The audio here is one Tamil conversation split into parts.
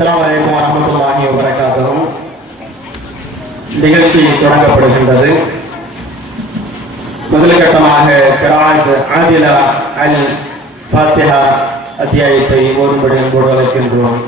அஸ்ஸலாமு அலைக்கும் வரஹ்மத்துல்லாஹி வபரகாத்துஹு. நிகழ்ச்சி தொடங்கப்படுகின்றது. முதல்கட்டமாக கிராத் ஆதிலா அல் ஃபாத்திஹா அத்தியாயத்தை ஓதும்படி அன்போடு அழைக்கின்றோம்.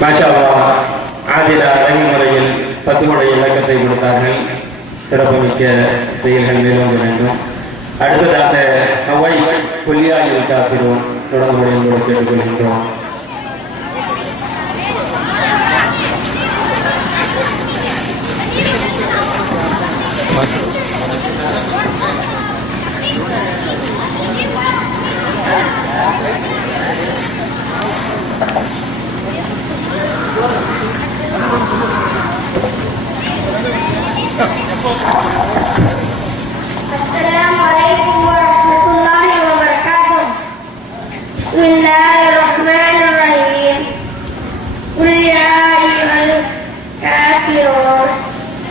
மாஷாஅல்லாஹ், ஆதிலா அழகு முறையில் 10 முறை இலக்கத்தை கொடுத்தார்கள். சிறப்புமிக்க செயல்கள் மேலோங்க வேண்டும். அடுத்ததாக ஹவைஷ் குல்லியாயில் காத்திரோம் தொடர்புடைய கேட்டுக்கொள்கின்றோம். السلام عليكم ورحمة الله وبركاته. بسم الله الرحمن الرحيم. قل يا أيها الكافرون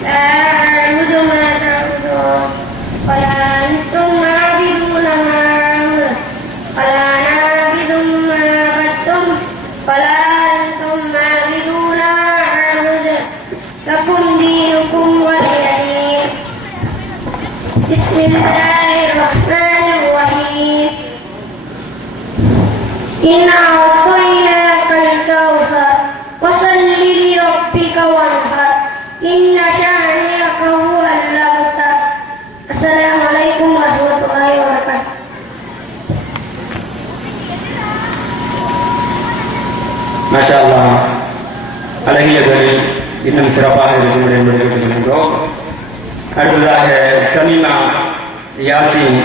لا أعبد ما تعبدون ولا أنتم عابدون ما أعبد ولا أنا عابد ما عبدتم ولا أنتم عابدون ما أعبد لكم دينكم ولي دين. بسم الله الرحمن الرحيم. إنا أعطيناك الكوثر فصل لربك وانحر إن شانئك هو الأبتر. السلام عليكم ورحمة الله وبركاته. மாஷாஅல்லாஹ், அழகியவர்கள் இன்னும் சிறப்பாக இருக்கும் என்பதை கேட்டுக்கொள்கின்றோம். அடுத்ததாக சமீமா யாசின்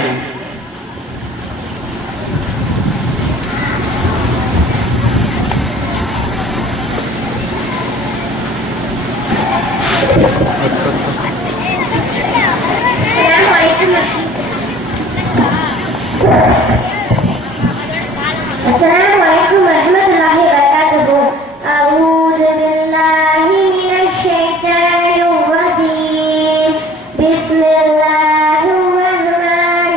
السلام عليكم ورحمة الله وبركاته. أعوذ بالله من الشيطان الرجيم. بسم الله الرحمن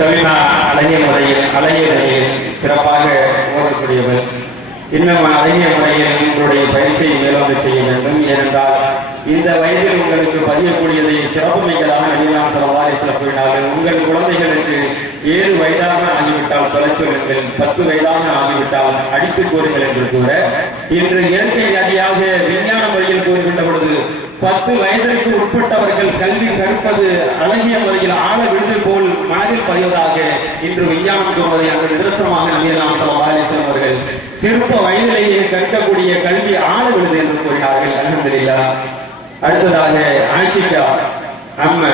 சமீமா அழகிய முறையில் அழகிய நிலையில் சிறப்பாக ஓடக்கூடியவர். இன்னும் அழகிய முறையில் உங்களுடைய பயிற்சியை மேலோங்க செய்ய வேண்டும். ஏனென்றால் இந்த வயதில் உங்களுக்கு பதியக்கூடியதை சிறப்பு மிக்கதாக நபிகளார் ஸல்லல்லாஹு அலைஹி வஸல்லம் கூறினார்கள். உங்கள் குழந்தைகளுக்கு 7 வயதாக ஆகிவிட்டால் தொலை சொல்லுங்கள், 10 வயதாக ஆகிவிட்டால் அடித்து கூறுங்கள் என்று கூற, இன்று இயற்கை வியாதியாக விஞ்ஞான முறையில் கூறுகின்ற பொழுது 10 வயதிற்கு உட்பட்டவர்கள் கல்வி கற்பது அழகிய முறையில் ஆழ விழுது போல் மனதில் பதிவதாக இன்று விஞ்ஞானம் கூறுவதை அங்கு நிதர்சனமாக நபிகளார் ஸல்லல்லாஹு அலைஹி வஸல்லம் அவர்கள் சிறுப்ப வயதிலேயே கற்கக்கூடிய கல்வி ஆழ விழுது என்று கூறினார்கள். அல்ஹம்துலில்லாஹ். அடுத்ததாக ஆயிஷா அம்மா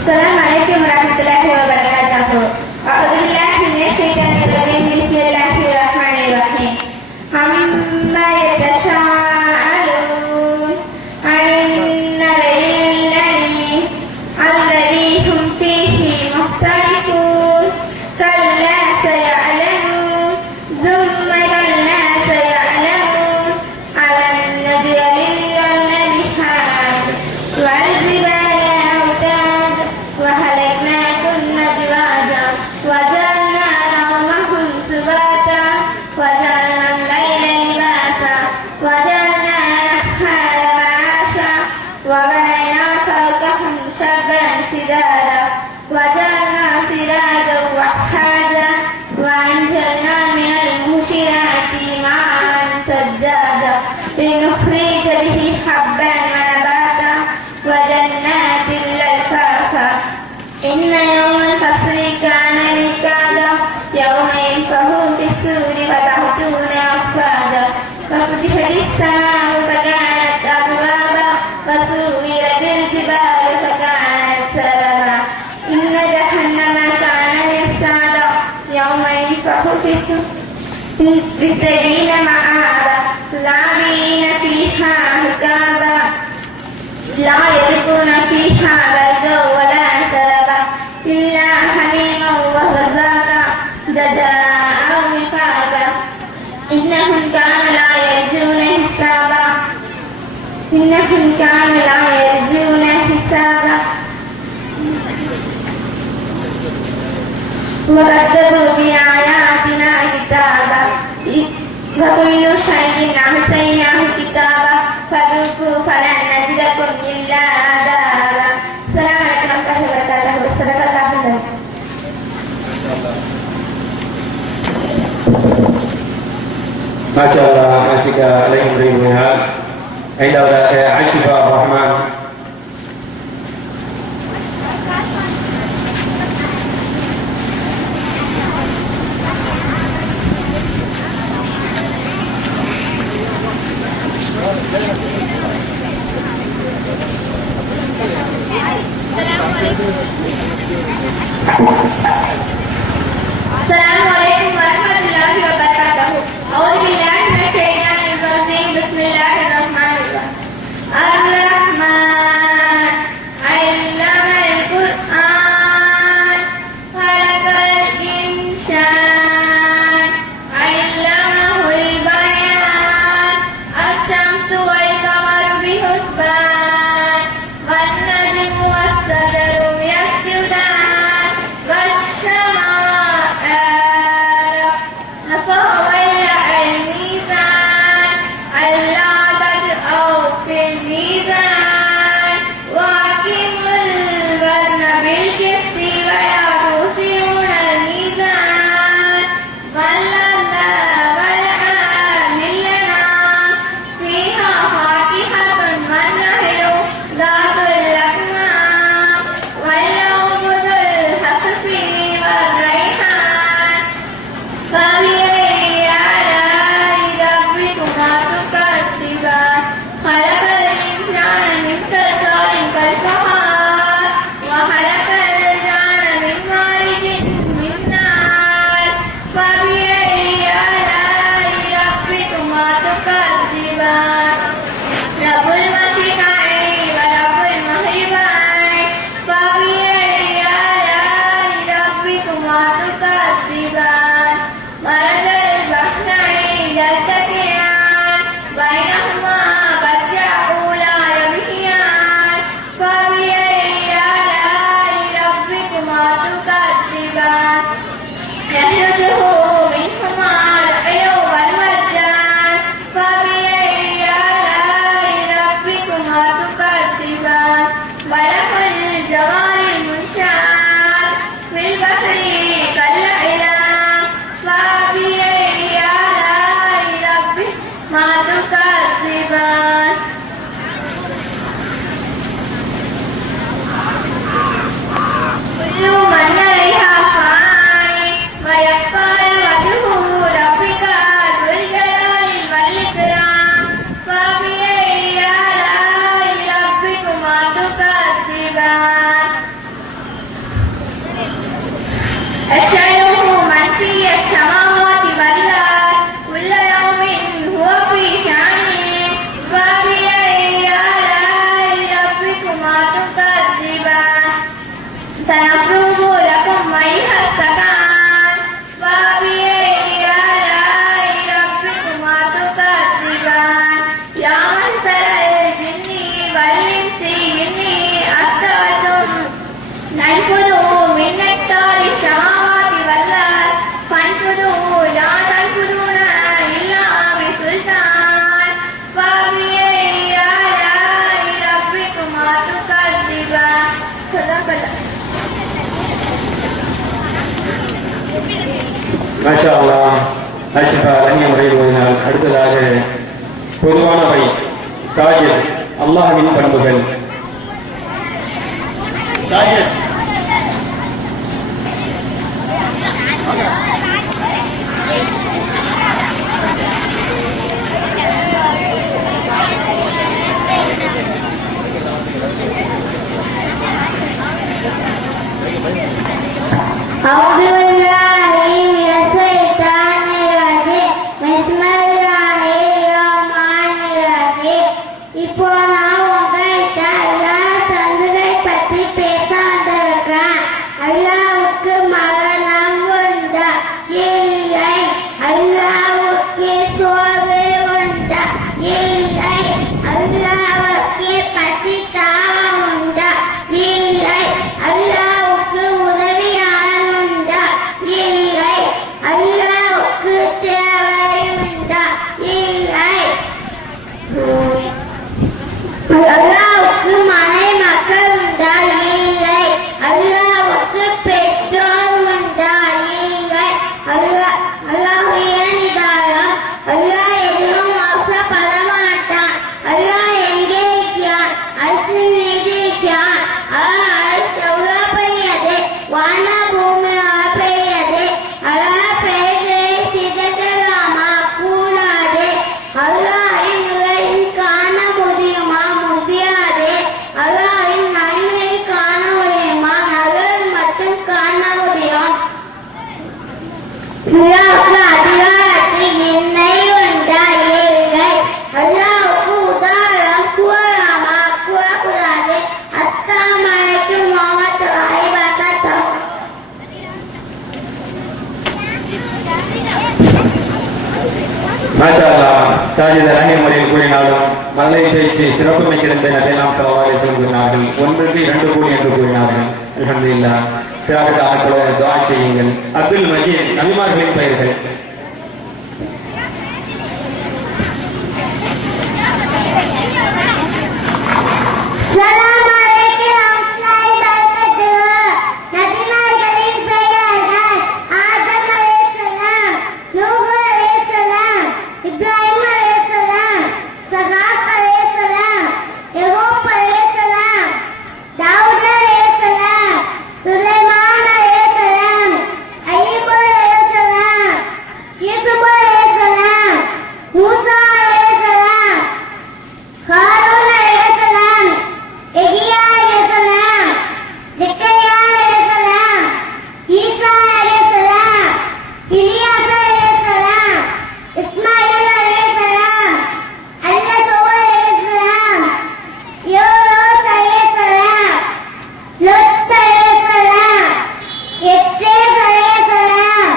السلام عليكم ورحمة الله وبركاته. أعوذ بالله من الشيطان الرجيم. بسم الله الرحمن الرحيم. عما يتساءلون عن النبي الذي هم فيه مختلفون كلا سيعلمون ثم كلا سيعلمون ألم نجعل الأرض مهادا والجبال أوتادا وخلقناكم أزواجا وجعلنا نومكم سباتا وجعلنا الليل لباسا وجعلنا النهار معاشا وبنينا فوقكم سبعا شدادا وجعلنا سراجا وحاجا وأنزلنا من المعصرات ماء ثجاجا لنخرج به حبا ونباتا وجنات ألفافا إن يوم الفصل كان ميقاتا يوم ينفخ في الصور فتأتون أفواجا وفتحت السماء فكانت أبوابا وسيرت الجبال فكانت سرابا إن جهنم كان مرصادا يوم ينفخ في الصور للمتقين مآبا لابثين فيها أحقابا لا يذوقون فيها بردا ولا شرابا إلا حميما وغساقا جزاء وفاقا إنهم كانوا لا يرجون حسابا وكذبوا بآياتنا كتابا وكل شيء أحصيناه كتابا فذوقوا فلن نزيدكم إلا عذابا. السلام عليكم ورحمة الله وبركاته. صدق الله العظيم. மாஷாஅல்லாஹ். ஆஷிகா அலைஹிம் ரஹ்மத்துல்லாஹ். ஐந்தாவது ஆஷிபா ரஹ்மான். السلام عليكم ورحمة الله وبركاته. أعوذ بالله من الشيطان الرجيم. بسم الله الرحمن الرحيم. الرحمن علم القرآن خلق الإنسان علمه البيان الشمس والقمر بحسبان والنجم والشجر يسجدان والشمس الشيخ من في السماوات والأرض كل يوم هو في شأن فبأي آلاء ربكما تكذبان سنفرغ لكم أيها الثقلان فبأي آلاء ربكما تكذبان يا معشر الجن والإنس إني أستطعتم ننفذوا من أقطار السماوات والأرض فانفذوا لا تنفذون إلا بسلطان فبأي آلاء ربكما تكذبان صدق الله. மாஷா அல்லாஹ். அஷ்பா அழகிய முறையில் ஓதினால். அடுத்ததாக பொதுவானவை சாஜித் அல்லாஹ்வின் பண்புகள். சாஜித் أعوذ بالله من الشيطان الرجيم بسم الله الرحمن الرحيم. இப்போ நான் உங்கள்கிட்ட அல்லாஹ் தந்தை பற்றி பேச வந்திருக்கேன். அல்லாஹ்வுக்கு மரணம் உண்டா? இல்லை. அல்லாஹ்வுக்கு சோர்வு உண்டா? இல்லை. அல்லாஹ்வுக்கு பசி தாகம் உண்டா? இல்லை. அல்லாஹ்வுக்கு உதவியாளன் உண்டா? இல்லை. அல்லாஹ்வுக்கு தேவை உண்டா? இல்லை. அல்லாஹ்வுக்கு மனை மக்கள் உண்டா? இல்லை. அல்லாஹ்வுக்கு பெற்றோர் உண்டா? இல்லை. அல்லாஹ் ஏனிதாரம். அல்லாஹ் எதிலும் ஆசைப்பட மாட்டான். அல்லாஹ் எங்கே இருக்கிறான்? அரசு மீது இருக்கிறான். அரசு எவ்வளவு பெரியது? வான பூமி பெரியது. அல்லாஹ் பெயர்களை சிதைக்கலாமா? கூடாது. அல்லாஹ்வின் உலகில் காண முடியுமா? முடியாது. அல்லாஹ்வின் நன்மையை காண முடியுமா? நல்லது மட்டும் காண முடியும். அல்லாஹ்வுக்கு அதிகாரத்தில் எண்ணெய் உண்டா? இல்லை. அல்லாஹ்வுக்கு உதாரணம் கூறலாமா? கூறக்கூடாது. அஸ்ஸலாமு அலைக்கும் வரஹ்மத்துல்லாஹி வபரகாத்துஹு. மாஷா அல்லாஹ். சாஜித் அழகிய முறையில் கூறினாலும் மழலை பேச்சு சிறப்பு மிக்கிறது நபிலாம் ஸல்லல்லாஹு அலைஹி வஸல்லம் கூறினார்கள். 1க்கு 2 கோடி என்று கூறினார்கள். அல்ஹம்துலில்லாஹ். சிறார்கள் துஆ செய்யுங்கள். அப்துல் மஜீத் நபிமார்களின் பெயர்கள். அஸ்ஸலாமு அலைக்கும் வரஹ்மத்துல்லாஹி வபரகாத்துஹு. நபிமார்களின் பெயர்கள் ஆதம் அலைஹிஸ்ஸலாம், நூஹ் அலைஹிஸ்ஸலாம், இப்ராஹிம் அலைஹிஸ்ஸலாம், சஹாப் அலைஹிஸ்ஸலாம், யகூப் அலைஹிஸ்ஸலாம், தாவூத் அலைஹிஸ்ஸலாம், சுலைமான் அலைஹிஸ்ஸலாம், அய்யூப் அலைஹிஸ்ஸலாம், யூசுப் அலைஹிஸ்ஸலாம், மூசா அலைஹிஸ்ஸலாம், ஹாரூன் அலைஹிஸ்ஸலாம், எலியா அலைஹிஸ்ஸலாம், ஜக்கரியா அலைஹிஸ்ஸலாம், ஈசா அலைஹிஸ்ஸலாம், இலியாஸ் அலைஹிஸ்ஸலாம், இஸ்மாயில் அலைஹிஸ்ஸலாம், அல்யஸூப் அலைஹிஸ்ஸலாம், யூனுஸ் அலைஹிஸ்ஸலாம், லுத் அலைஹிஸ்ஸலாம், இத்ரீஸ் அலைஹிஸ்ஸலாம்,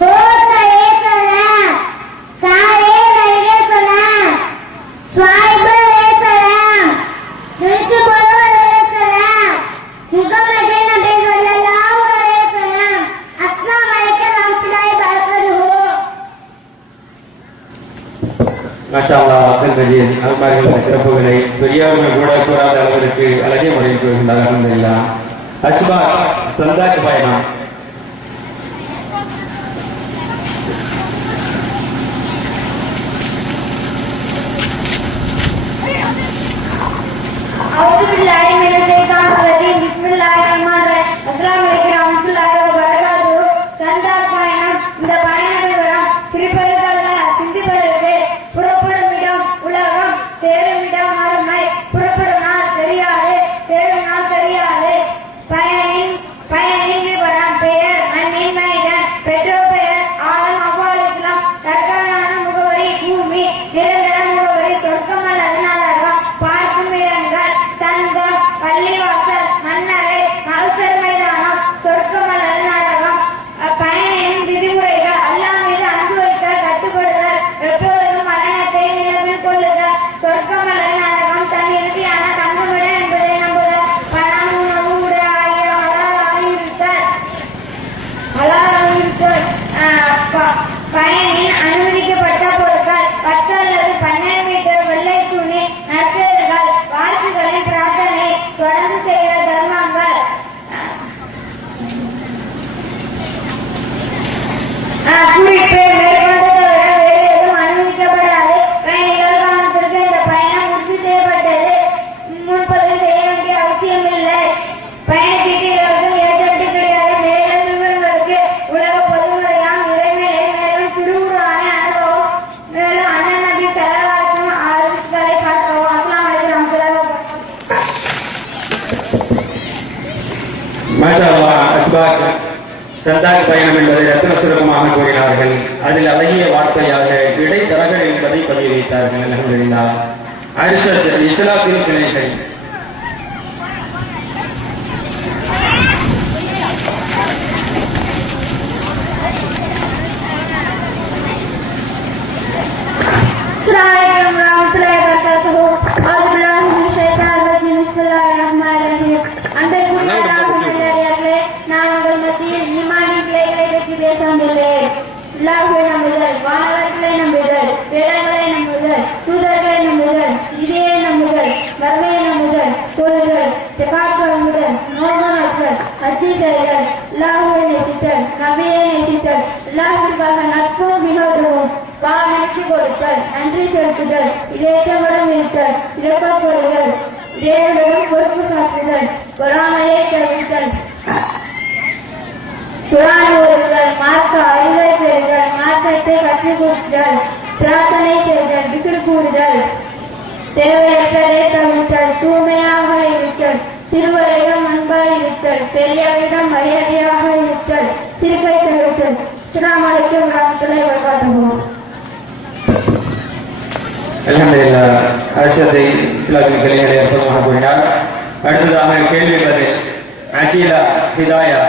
ஹூத் அலைஹிஸ்ஸலாம், சாலிஹ் அலைஹிஸ்ஸலாம், ஷுஐப் அலைஹிஸ்ஸலாம், யூசுப் அலைஹிஸ்ஸலாம், முஹம்மது நபி ஸல்லல்லாஹு அலைஹி வஸல்லம். அஸ்ஸலாமு அலைக்கும் வரஹ்மத்துல்லாஹி வபரகாத்துஹு. மாஷா அல்லாஹ். அப்துல் மஜீத் நபிமார்களின் சிறப்புகளை பெரியவர்கள் கூட கூறாத அளவிற்கு அழகிய முறையில் கூறுகின்றார். அல்ஹம்துலில்லாஹ். அஷ்பா சந்தாக் பயணம். أعوذ بالله من الشيطان الرجيم بسم الله الرحمن الرحيم. அஸ்ஸலாமு அலைக்கும் வரஹ்மத்துல்லாஹி வபரகாத்துஹு. சந்தாக் பயணம். இந்த பயண விவரம் சிறுபெருங்கல்ல சிந்திப்பதற்கு புறப்படும் இடம் உலகம், சேரும் இடம் மறுமை. புறப்படும் நாள் தெரியாது, சேரும் நாள் தெரியாது. பயணின் விவரம் குறிப்பு மேற்கொண்டதை விட வேறு எதுவும் அனுமதிக்கப்படாது. பயணிகள் கவனத்திற்கு இந்த பயணம் உறுதி செய்யப்பட்டது. முன்பதிவு செய்ய வேண்டிய அவசியம் இல்லை. பயணச்சீட்டு இலவசம், ஏற்கனவே கிடையாது. மேலும் விவரங்களுக்கு உலக பொதுமுறையாம் இறைமையை மேலும் திருவுருவான அனுபவம் மேலும் அண்ணன் நபி செலவாற்றும் அரசுகளை பார்க்கவும். அஸ்ஸலாமு அலைக்கும் மாஷா அல்லாஹ். அஸ்பாக் சந்தாக் பயணம் என்பதை ரத்ன சுருக்கமாக கூறினார்கள். அதில் அழகிய வார்த்தையாக இடைத்தரகர் என்பதை பதிவு வைத்தார்கள். அல்ஹம்துலில்லாஹ். அர்ஷத் இஸ்லாத்தின் கிளைகள் வானவர்களை நம்புதல், வேதங்களை நம்புதல், தூதர்களை நம்புதல், இதையே நம்புதல், மர்மையை நம்புதல், தொழுதல், ஜகாத் வழங்குதல், நோன்பு நோற்றல், ஹஜ்ஜி செய்தல், அல்லாஹ்வை நேசித்தல், நபியை நேசித்தல், அல்லாஹ்விற்காக நட்பும் வினோதமும், பாவனைக்கு கொடுத்தல், நன்றி செலுத்துதல், இதேற்றமுடன் இருத்தல், இரக்கப்படுதல், இறைவனுடன் பொறுப்பு சாற்றுதல், பொறாமையை தவிர்த்தல், குர்ஆன் ஓதுதல், மார்க்க அறிவை பெறுதல், மார்க்கத்தை கற்றுக் கொடுத்தல், பிரார்த்தனை செய்தல், திக்ர் கூறுதல், தேவையற்றதை தவிர்த்தல், தூய்மையாக இருத்தல், சிறுவரிடம் அன்பாய் இருத்தல், பெரியவரிடம் மரியாதையாக இருத்தல், சிறுக்கை தவிர்த்தல். அஸ்ஸலாமு அலைக்கும் வரஹ்மத்துல்லாஹி வபரகாத்துஹு. அல்ஹம்துலில்லாஹ். அர்ஷத் இஸ்லாத்தின் கிளைகளை அற்புதமாக கூறினார். அடுத்ததாக கேள்வி பதில் அஷீலா ஹிதாயா.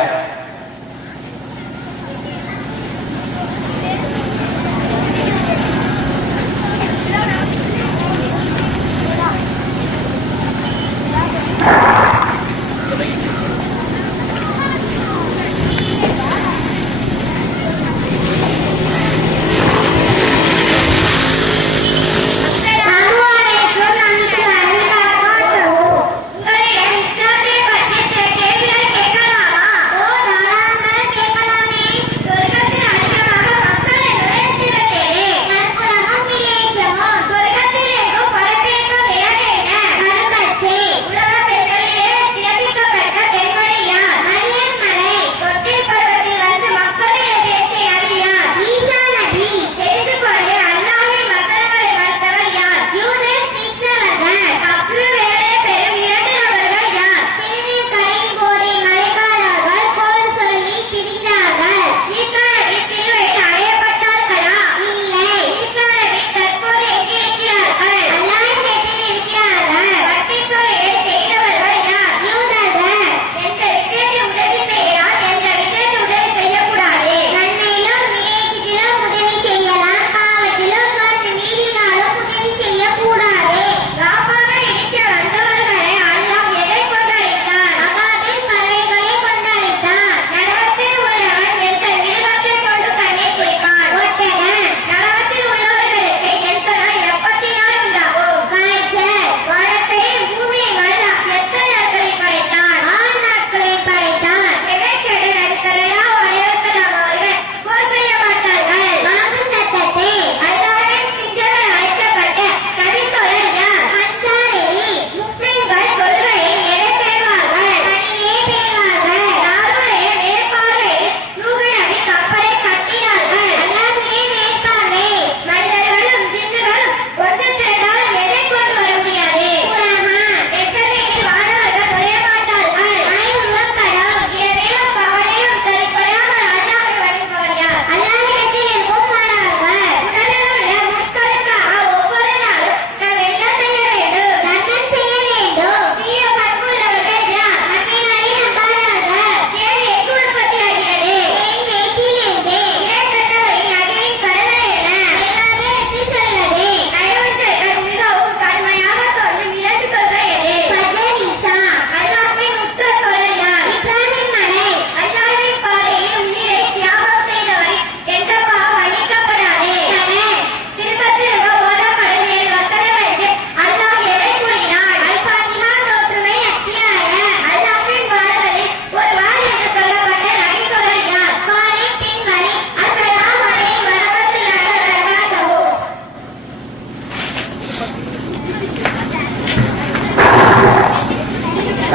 உங்களிடம் இஸ்லாத்தை பற்றி கேள்விகள் கேட்கலாமா?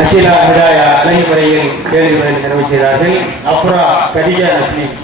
அஷிலா ஹிதாயா அழகி முறையில் கேள்விகளை நிறைவு செய்தார்கள். அப்ரா கதிஜா நஸ்லீம்.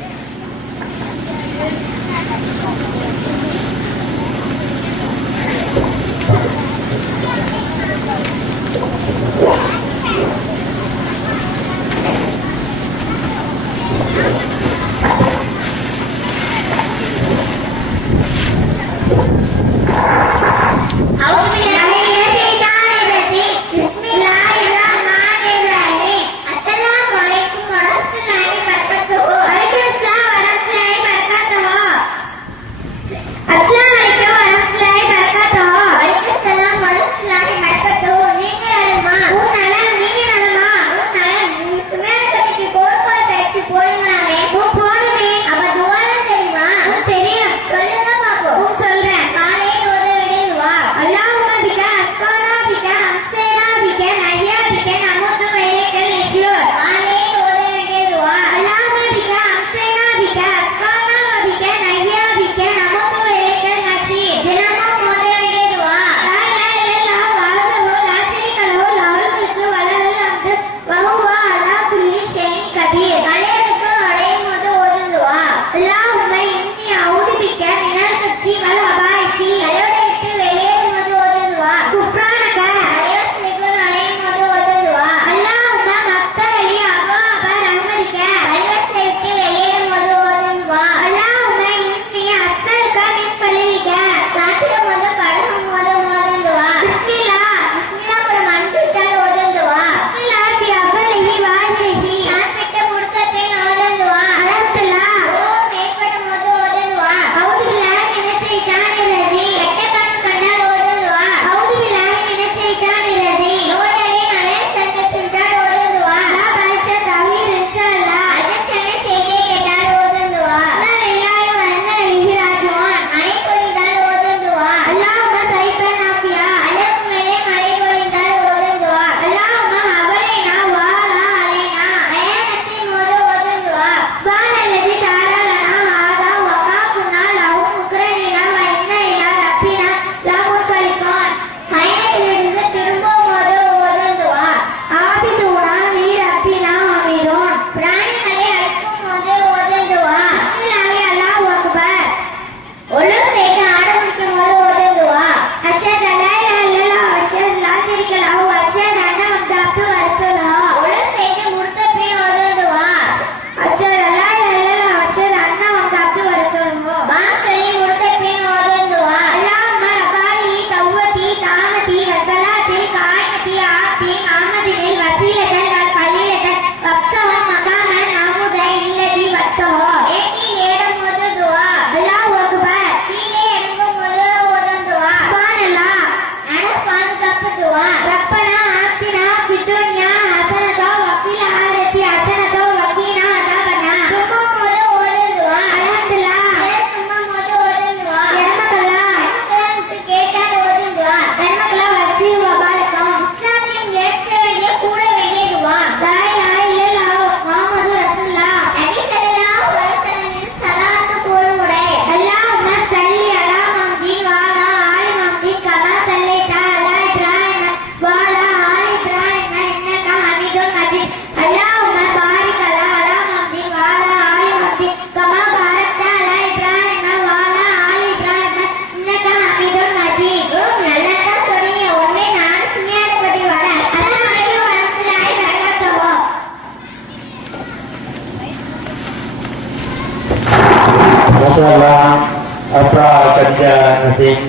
அப்ரா கதிஜா நசீம்.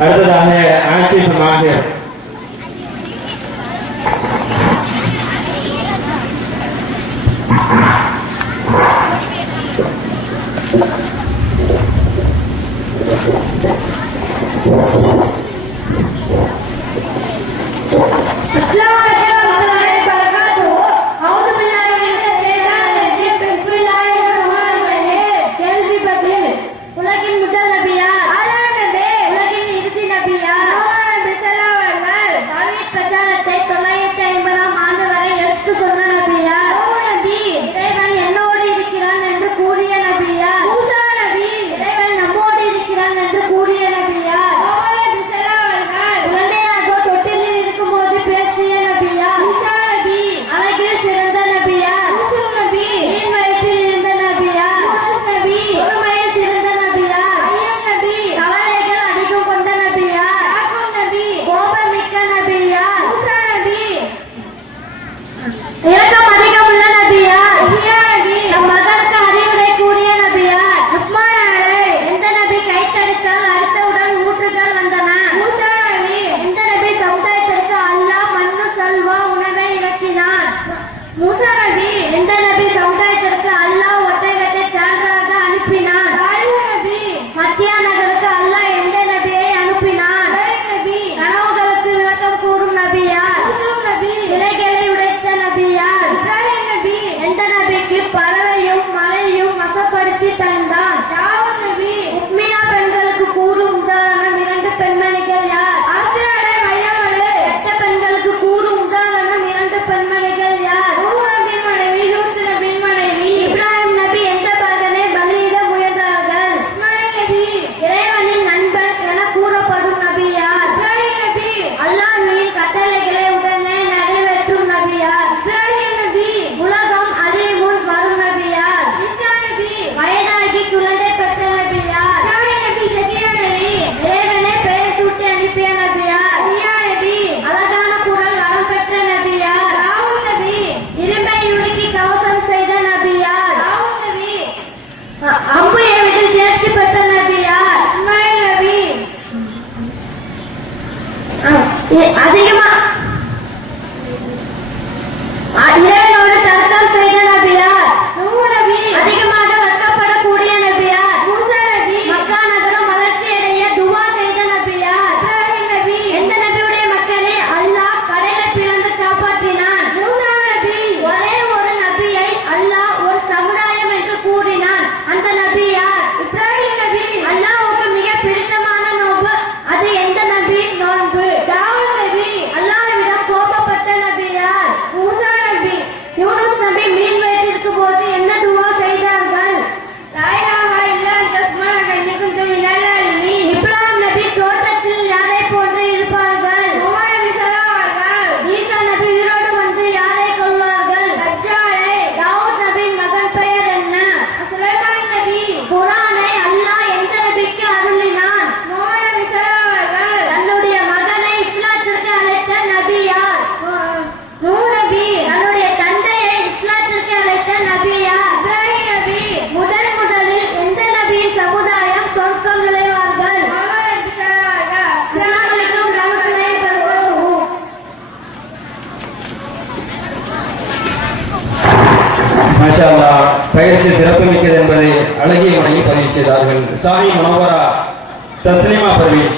அடுத்ததாக ஆசிப் மாஹிர். உலகின் முதல் நபியா? ஆதார நபி. உலகின் இறுதி நபியா? பயிற்சி சிறப்புமிக்கது என்பதை அழகிய முறையில் பதிவு செய்தார்கள். சாமி மனோகரா தஸ்லிமா பர்வீன்.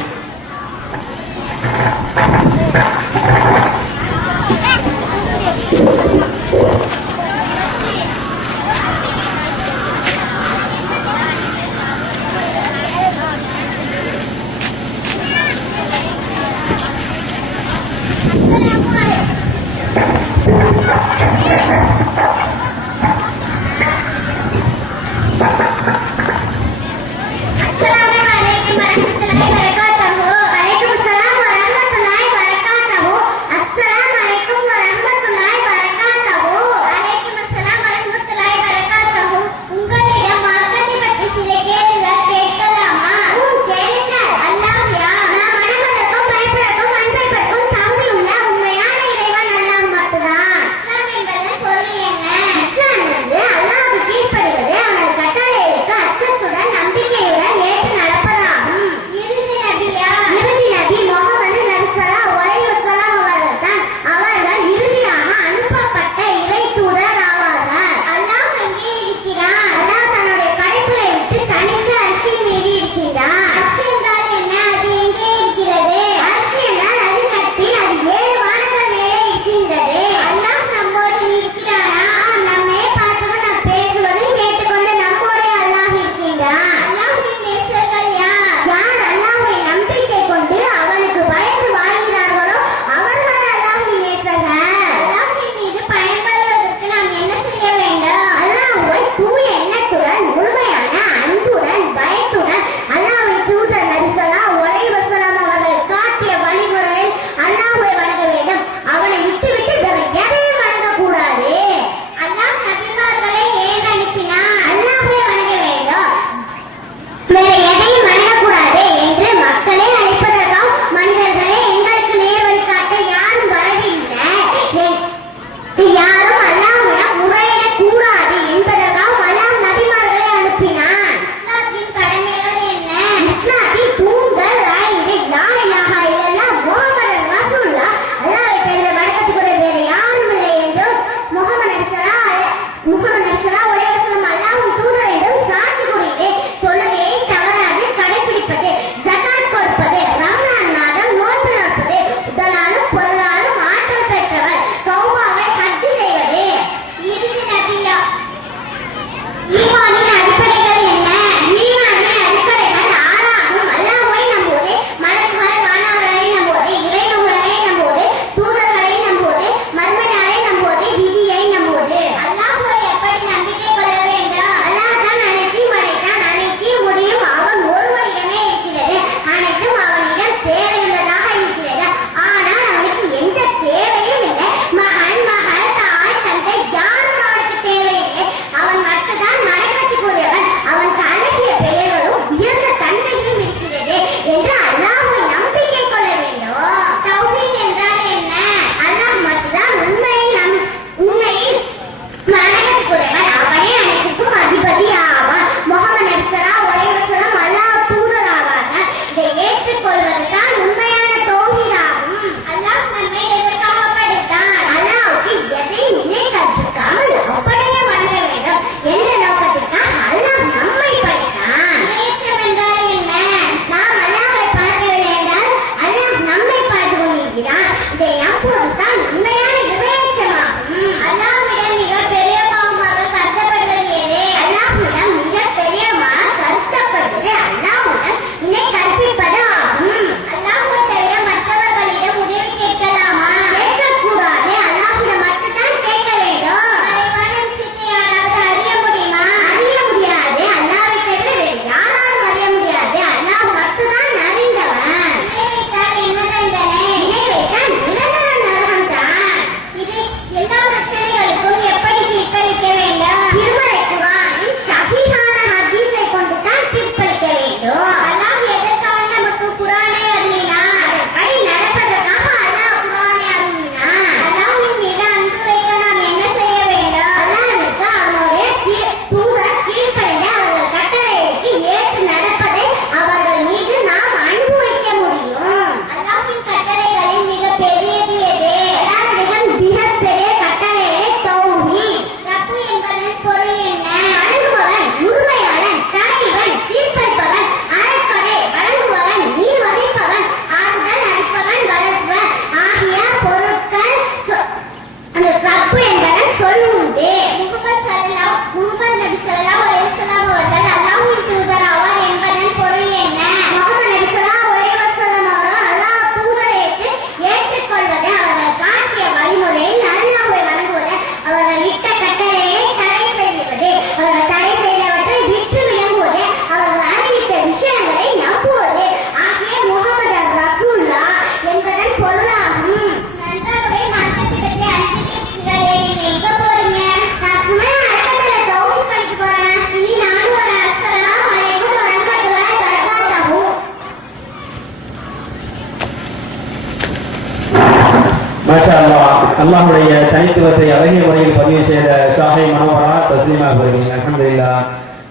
மாஷா அல்லாஹ். அல்லாஹ்வுடைய தனித்துவத்தை அழகிய முறையில் பதிவு செய்த ஷாஹை மனோகரா தஸ்லீமா அவர்கள் அல்ஹம்துலில்லாஹ்.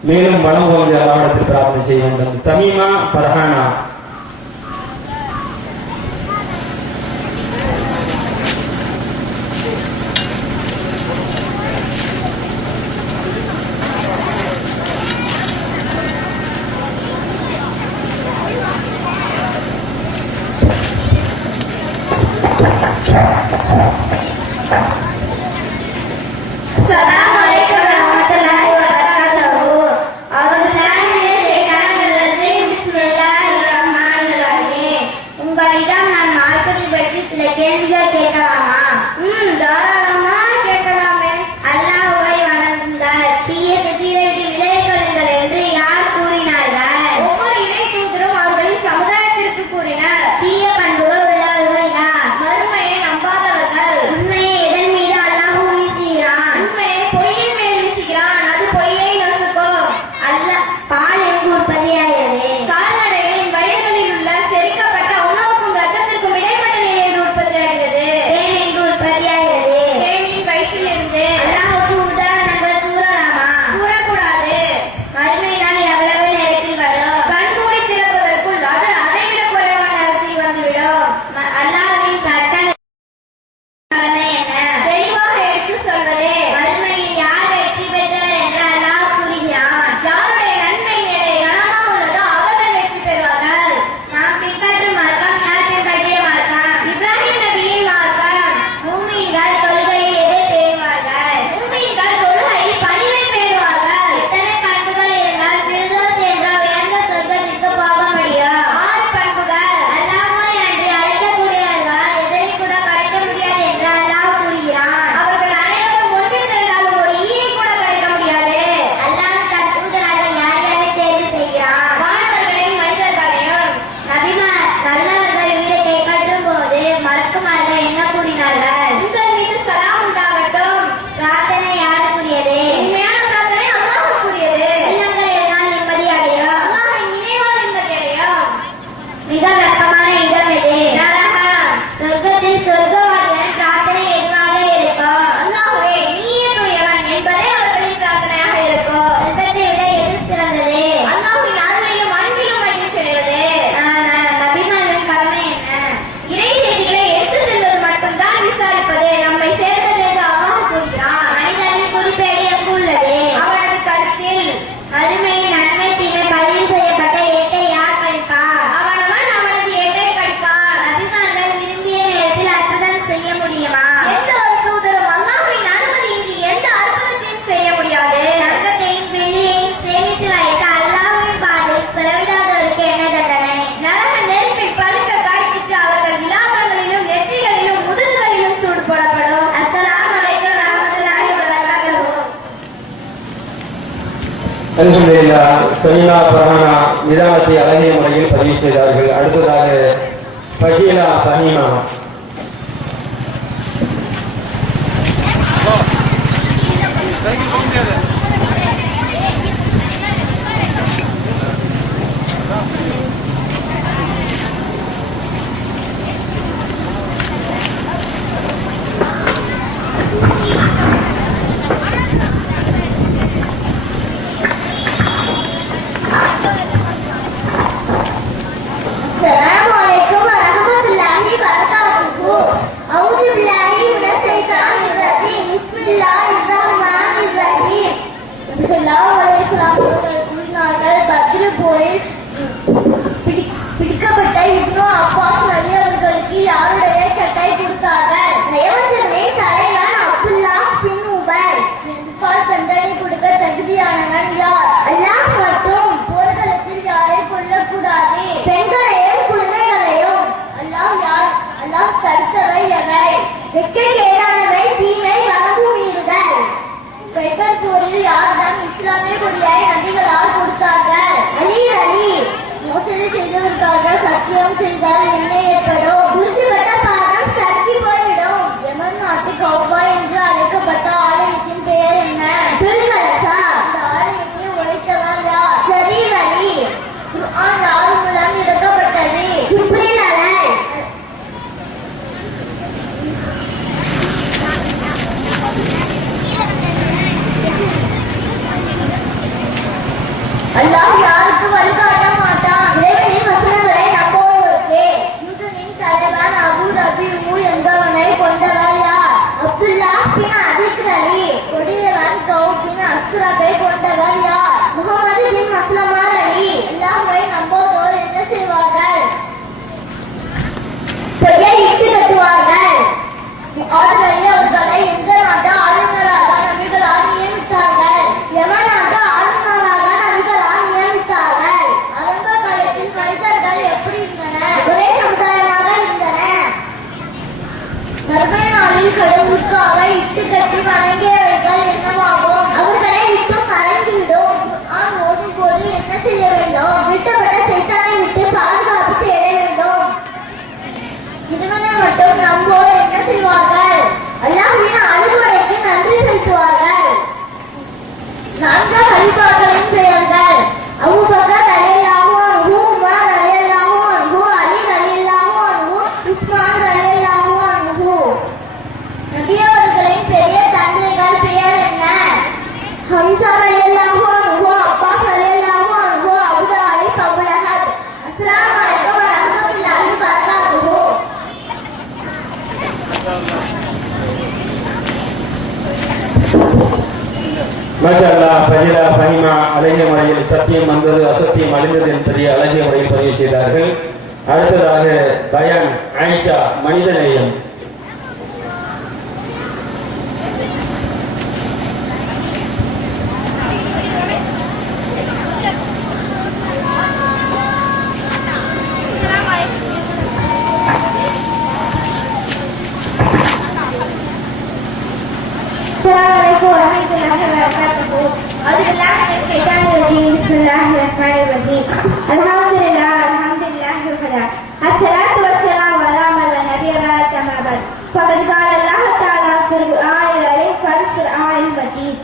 மேலும் வழங்குவது அல்லாஹ்விடத்தில் பிரார்த்தனை செய்ய வேண்டும். Shamima Farhana. Assalamualaikum warahmatullahi wabarakatuh. Bismillahirrahmanirrahim. உங்களிடம் நான் மார்க்கத்தை பற்றி சில கேள்விகள் கேட்கலாமா? தாராளமா கேட்கலாமே. அல்லாஹ்வை வணங்குங்கள், தீய சித்திரைக்கு விலகிக் கொள்ளுங்கள் என்று யார் கூறினார்கள்? ஒவ்வொரு இறை தூதரும் அவர்களின் சமுதாயத்திற்கு கூறினர். தீய பண்புகள் உள்ளவர்கள் யார்? மறுமையை நம்பாதவர்கள். உண்மையை எதன் மீது அல்லாஹ் வீசுகிறான்? உண்மையை பொய்யின் மேல் வீசுகிறான். அது பொய்யை நசுக்கும். பால் எங்கு உற்பத்தியாகிறது? கால்நடைகளின் வயல்களில் உள்ள செரிக்கப்பட்ட உணவுக்கும் ரத்தத்திற்கும் இடைப்பட்ட நிலையில் உற்பத்தியாகிறது. தேன் எங்கு உற்பத்தியாகிறது? தேனின் வயிற்றிலிருந்து. அல்லாஹ்வுக்கு உதாரணங்கள் கூறலாமா? கூறக்கூடாது. மறுமை நாள் எவ்வளவு நேரத்தில் வரும்? கண்மூடி திறப்பதற்குள் அது அதைவிட குறைவான நேரத்தில் வந்துவிடும். அல்லாஹ்வின் சட்டம் என்ன? தெளிவாக எடுத்து சொல்வதே. மறுமையில் யார் வெற்றி பெற்றவர் என்று அல்லாஹ் கூறுகிறான். யாருடைய நன்மை நிலை கனமாக உள்ளதோ அவர்கள் வெற்றி பெறுவார்கள். நாம் பின்பற்றும் மார்க்கம் யார் பின்பற்றிய மார்க்கம்? இப்ராஹிம் நபியின் மார்க்கம். மூமின்கள் தொழுகையில் எதை பேணுவார்கள்? மூமின்கள் தொழுகையில் பணிவை பேணுவார்கள். எத்தனை பண்புகள் இருந்தால் பிர்தௌஸ் என்ற உயர்ந்த சொர்க்கத்திற்கு போக முடியும்? 6 பண்புகள். அல்லாஹ்வை அன்றி அழைக்கக்கூடியவர்களால் எதனை கூட படைக்க முடியாது என்று அல்லாஹ் கூறுகிறான். அவர்கள் அனைவரும் ஒன்று திரண்டாலும் ஒரு ஈயை கூட படைக்க முடியாது. அல்லாஹ் தன் தூதர்கள் யார் யாரை தேர்வு செய்கிறான்? வானவர்களையும் மனிதர்களையும். நபிமார் நல்லவர்கள் உயிரை கைப்பற்றும் போது மலக்குமார்கள் என்ன கூறினார்கள்? உங்கள் மீது சலாம் உண்டாகட்டும். பிரார்த்தனை யார் கூறியது? உண்மையான பிரார்த்தனை அல்லாஹ் கூறியது. உள்ளங்கள் எதனால் நிம்மதி அடையும்? அல்லாஹ்வின் நினைவால் நிம்மதி அடையும். மிக வெப்பமான இடம் எது? நரகம். சொர்க்கத்தில் சொர்க்கவாதிகளின் பிரார்த்தனை எதுவாக இருக்கும்? அல்லாஹ்வே நீயே தூயவன் என்பதே அவர்களின் பிரார்த்தனையாக இருக்கும். செல்வத்தை விட எது சிறந்தது? அல்லாஹ்வின் அருளிலும் அன்பிலும் மகிழ்ச்சி அடைவது. நபிமார்களின் கடமை என்ன? இறை செய்திகளை எடுத்து செல்வது மட்டும்தான் விசாரிப்பது நம்மை சேர்ந்தது என்று அல்லாஹ் கூறுகிறான். மனிதனின் குறிப்பேடு எங்கு உள்ளது? அவனது கருத்தில். மறுமையில் நன்மை தீமை பதிவு செய்யப்பட்ட ஏட்டை யார் படிப்பார்? அவனவன் அவனது ஏட்டை படிப்பான். நபிமார்கள் விரும்பிய நேரத்தில் அற்புதம் செய்ய முடியுமா? எந்த ஒரு தூதரும் அல்லாஹ்வின் அனுமதியின்றி எந்த அற்புதத்தையும் செய்ய முடியாது. தங்கத்தையும் வெள்ளியையும் சேமித்து வைத்த அல்லாஹ்வின் பாதையில் செலவிடாதவருக்கு என்ன தண்டனை? நரக நெருப்பில் பழுக்க காய்ச்சிட்டு அவர்கள் விலாபங்களிலும் நெற்றிகளிலும் முதுகுகளிலும் சூடு போடப்படும். அஸ்ஸலாமு அலைக்கும் வரஹ்மத்துல்லாஹி வபரகாத்துஹு. அல்ஹம்துலில்லாஹ். சமீமா ஃபர்ஹானா நிதானத்தை அழகிய முறையில் பதிவு செய்தார்கள். அடுத்ததாக ஃபஜீலா Fahima. Assalamualaikum warahmatullahi wabarakatuh. A'udzu billahi minash shaitanir rajim. Bismillahirrahmanirrahim. ஸல்லல்லாஹு அலைஹி வஸல்லம் அவர்கள் கூறினார்கள், பத்ர் போரில் பிடிக்கப்பட்ட இப்னு அப்பாஸ் நபி அவர்களுக்கு யாருடைய சட்டை கொடுத்தார்கள்? நயவஞ்சகரின் தலைவன் அப்துல்லாஹ் பின் உபை. பின்பால் தண்டனை கொடுக்க தகுதியானவன் யார்? அல்லாஹ் மட்டும். போர்க்களத்தில் யாரை கொல்லக்கூடாது? பெண்களையும் குழந்தைகளையும். அல்லாஹ் தடுத்தவை எவை? வெட்கக்கேடானவை, தீமை, வரம்பு மீறுதல். கைபர் போரில் யாரிடம் இஸ்லாமிய கொடியை நபிகளால் கொடுத்தார்கள்? அலி. மோசடி செய்தவர்களுக்காக சத்தியம் செய்தால் என்ன ஏற்படும்? உறுதிப்பட்ட பாதம் சறுக்கி போய்விடும். யமன் நாட்டு கௌபா என்று அழைக்கப்பட்ட ஆலயத்தின் பெயர் என்ன? துல்கலசா. இந்த ஆலயத்தை உழைத்தவர் யார்? ஜரீர் அலி. குர்ஆன் யார் மூலம் இறக்கப்பட்டது? ஜிப்ரீல் அலை. அல்லாஹ் யாருக்கு வழிகாட்ட மாட்டான். இறைவனின் வசனங்களை நம்புவோருக்கு. யூதனின் தலைவன் அபூ ரபீஉ என்பவனை கொண்டவர் யார்? அப்துல்லாஹ் பின் அதிக் அலி. கொடியவன் கௌப் பின் அஸ்ரபை கொண்டவர் யார்? முஹம்மது பின் மஸ்லமா அலி. அல்லாஹ்வை நம்புவோர் என்ன செய்வார்கள்? பொய்யை இட்டு கட்டுவார்கள். அவர்களை எந்த நாட்டு ஆளுநராக நபிகளால் நியமித்தார்கள்? எவன் நாட்டு ஆளுநராக நபிகளால் நியமித்தார்கள்? ஆரம்ப காலத்தில் மனிதர்கள் எப்படி இருந்தனர்? ஒரே சமுதாயமாக இருந்தனர். மறுமை நாளில் கடவுளுக்காக இட்டு கட்டி வணங்கியவைகள் என்னவாகும்? அவர்களை விட்டு மறைந்துவிடும். ஓதும் போது என்ன செய்ய வேண்டும்? விட்டப்பட்ட சைத்தானை விட்டு பாதுகாப்பு தேட வேண்டும். இறைவனை மட்டும் நம்போர் என்ன செய்வார்கள்? அல்லாஹ்வின் அழுகுறைக்கு நன்றி செலுத்துவார்கள். 4 ஹலீஃபாக்களின் பெயர்கள்: அபூபக்கர் ரலியல்லாஹு அன்ஹு, உமர் ரலியல்லாஹு அன்ஹு, அலி ரலியல்லாஹு அன்ஹு, உஸ்மான் ரலியல்லாஹு அன்ஹு. நபி அவர்களின் பெரிய தந்தைகள் பெயர் என்ன? ஹம்ஸா ரலியல்லாஹு அன்ஹு, அப்பாஸ் ரலியல்லாஹு அன்ஹு, அபூ தாலிப், அபூ லஹப். அஸ்ஸலாமு அலைக்கும் வரஹ்மத்துல்லாஹி வபரகாத்துஹு. மாஷா அல்லாஹ். ஃபஜிலா ஃபஹிமா அழகிய முறையில் சத்தியம் வந்தது அசத்தியம் அழிந்தது என்பதை அழகிய முறையில் பதிவு செய்தார்கள். அடுத்ததாக பயான் ஆயிஷா மனிதநேயம். Assalamualaikum warahmatullahi wabarakatuh. A'udzubillahi minasyaitonir rajim. Bismillahirrahmanirrahim. Alhamdulillah, alhamdulillah. Assalatu wassalamu ala man la nabiyya ba'da ma ba'd. Faqad qala Allah ta'ala fil Qur'anil Karim wal Qur'anil Majid.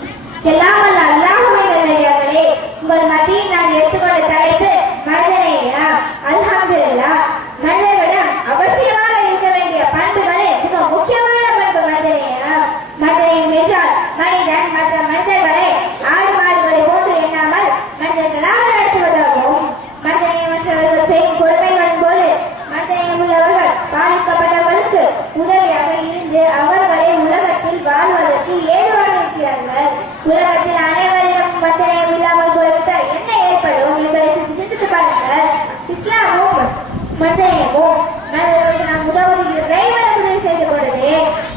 எல்லாம் வல்ல அல்லாஹ்வின் நல்லடியார்களே, உங்கள் மத்தியில் நான் எடுத்துக்கொண்ட தலைப்பு மனிதநேயம். அல்ஹம்துலில்லாஹ். மனிதர்களிடம் அவசியமாக இருக்க வேண்டிய பண்புகளில் மிக முக்கியமான பண்பு மனிதநேயம். மனிதநேயம் என்றால் மனிதன் மற்ற மனிதர்களை ஆடு மாடுகளை போன்று எண்ணாமல் மனிதர்களாக நடத்துவதாகவும், மனிதநேயமற்றவர்கள் செய்யும் கொடுமைகளின் போது மனிதநேயம் உள்ளவர்கள் பாதிக்கப்பட்டவர்களுக்கு உதவியாக இருந்து அவர்களை உலகத்தில் வாழ்வதற்கு ஏதுவாக இருக்கிறார்கள். உலகத்தில் அனைவரிடம் மனிதநேயம் இல்லாமல் போய்விட்டால் என்ன ஏற்படும் என்பதை சிந்தித்து பாருங்கள். இஸ்லாமும் மனிதநேயமும் மனிதர்களுக்கு நாம் உதவுவது இறைவனை உதவி செய்து கொண்டது.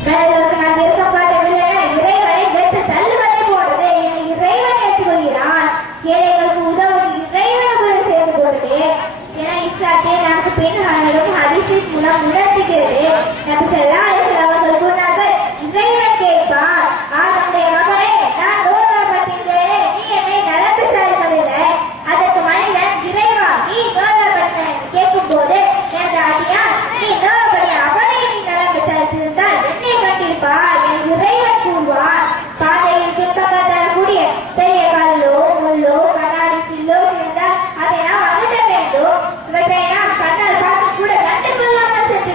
மனிதர்களுக்கு நாம் இருக்கப்பட்டதில்லை என இறைவனை வெற்று தள்ளுவதை போன்றது என இறைவனை ஏற்றுக்கொள்கிறான். ஏழைகளுக்கு உதவுவது இறைவனை உதவி செய்து கொண்டது என இஸ்லாத்தை நமக்கு பெண்களும் ஹதீஸின் மூலம் உணர்த்துகிறது. நபி ஸல்லல்லாஹு அலைஹி வஸல்லம் அவர்கள் கூறினார்கள், இறைவன் கேட்பார், ஆதமுடைய மகனே, நான் நோய்வாய்ப்பட்டிருந்தேனே, நீ என்னை நலம் விசாரிக்கவில்லை. அதற்கு மனிதன், இறைவா, நீ நோய்வாய்ப்பட்ட கேட்கும் போது எனது அடியான், நீ நோய்வாய்ப்பட்ட அவனை நீ நலம் விசாரித்திருந்தால் என்னை கண்டிருப்பார் என இறைவன் கூறுவார். பாதையில் பின்பக்கம் தரக்கூடிய பெரிய கல்லோ முள்ளோ கண்ணாடி சில்லோ இருந்தால் அதை நாம் அகற்ற வேண்டும். இவற்றை நாம் கண்ணால் பார்த்து கூட கண்டுகொள்ளாமல் சென்று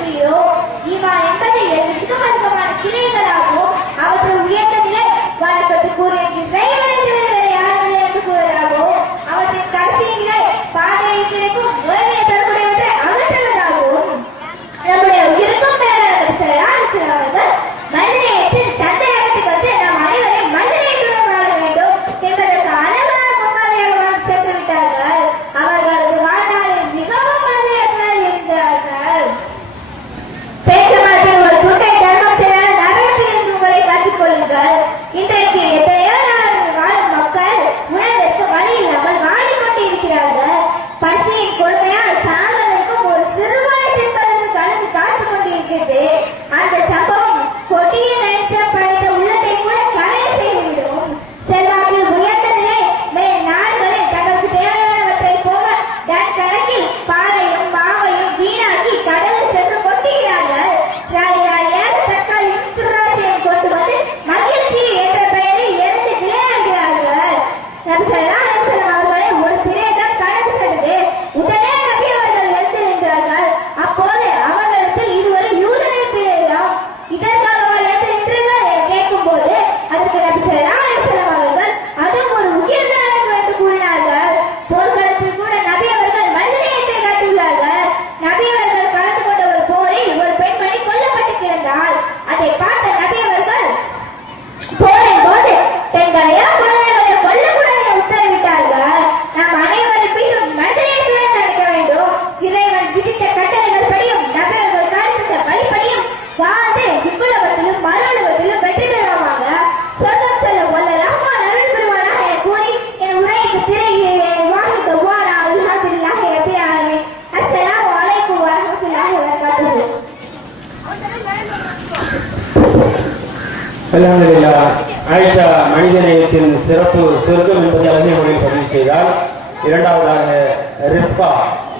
அல்ஹம்துலில்லாஹ். ஆயிஷா மனிதநேயத்தின் சிறப்பு சொர்க்கம் என்பதை அழகிய முறையில் பதிவு செய்தால். இரண்டாவதாக ரிஃபா,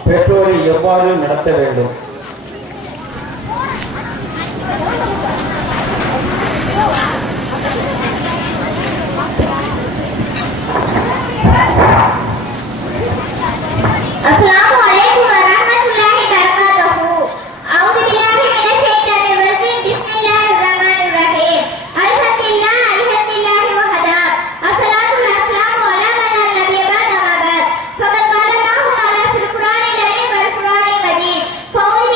பெற்றோரை எவ்வாறு நடத்த வேண்டும். فقد قال الله تعالى في القرآن الكريم والقرآن المجيد فأعوذ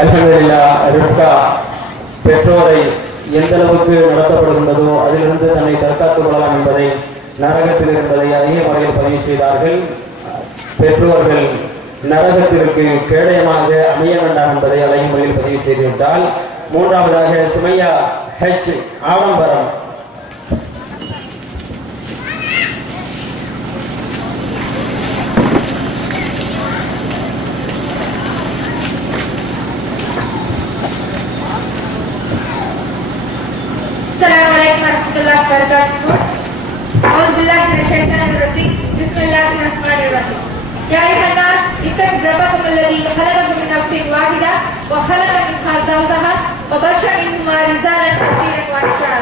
அல்ஹம்துலில்லாஹ் ரிஃப்கா பெற்றோரை எந்த அளவுக்கு நடத்தப்படுகின்றதோ அதிலிருந்து தன்னை தற்காத்துக் கொள்ளலாம் என்பதை நரகத்தில் இருப்பதை அதிக முறையில் பதிவு செய்தார்கள். பெற்றோர்கள் நரகத்திற்கு கேடயமாக அமைய வேண்டாம் என்பதை அதிக முறையில் பதிவு செய்துவிட்டால். மூன்றாவதாக சுமையா ஹெச் ஆடம்பரம் Assalamualaikum warahmatullahi wabarakatuh. Auzubillahi minasyaitonir rajim. Bismillahirrahmanirrahim. Ya ayyuhan-nas ittaqu rabbakum alladzi khalaqakum min nafsin wahidah wa khalaqa minha zawjaha wa bashsha minhuma rijalan kathiran wa nisaa.